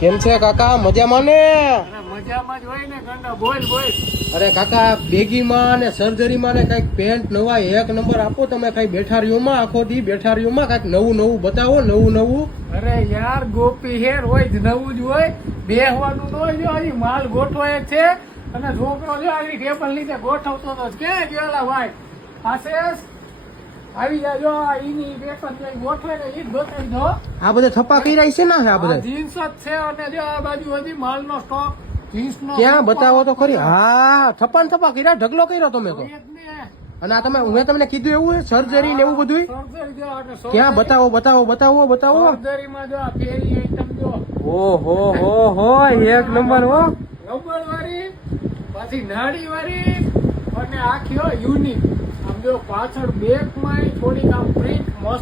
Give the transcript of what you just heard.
કેમ છે કાકા મજામાં ને? મજામાં જ હોય ને ગંડા. બોલ બોલ. અરે કાકા બેગીમાં ને સર્જરીમાં ને કઈક પેન્ટ નવા એક નંબર આપો તમે. કઈ બેઠા રહ્યોમાં આખો દી બેઠા રહ્યોમાં કઈક નવું નવું બતાવો. નવું. અરે યાર ગોપી હેર હોય જ નવું જ હોય. બેહવાનું ન હોય. જો હજી માલ ગોઠવાય જ છે અને છોકરો જો આવી ટેબલ લીધે ગોઠવતો તો ક્યાં ગયેલા ભાઈ આશેષ આવી જાજો. ઈની પેપર ગોઠવે ને ઈ જ બતાવી દો. આ બધા થપ્પા કર્યા છે ને આ બધા જીન્સ જ છે અને જો આ બાજુ હજી માલનો સ્ટોક જીન્સનો ક્યાં બતાવો તો ખરી. હા થપ્પા ને થપ્પા કર્યા ઢગલો કર્યો તમે તો. અને આ તમે મેં તમને કીધું એવું સર્જરી ને એવું બધું ક્યાં બતાવો. સર્જરીમાં જો આ ફેરી આઈટમ જો ઓહો એક નંબર હો. રબર વાળી પછી નાડી વાળી અને આખી યુનિક. આમ જો પાછળ બેક માં થોડીક આમ પ્રિન્ટ મસ્ત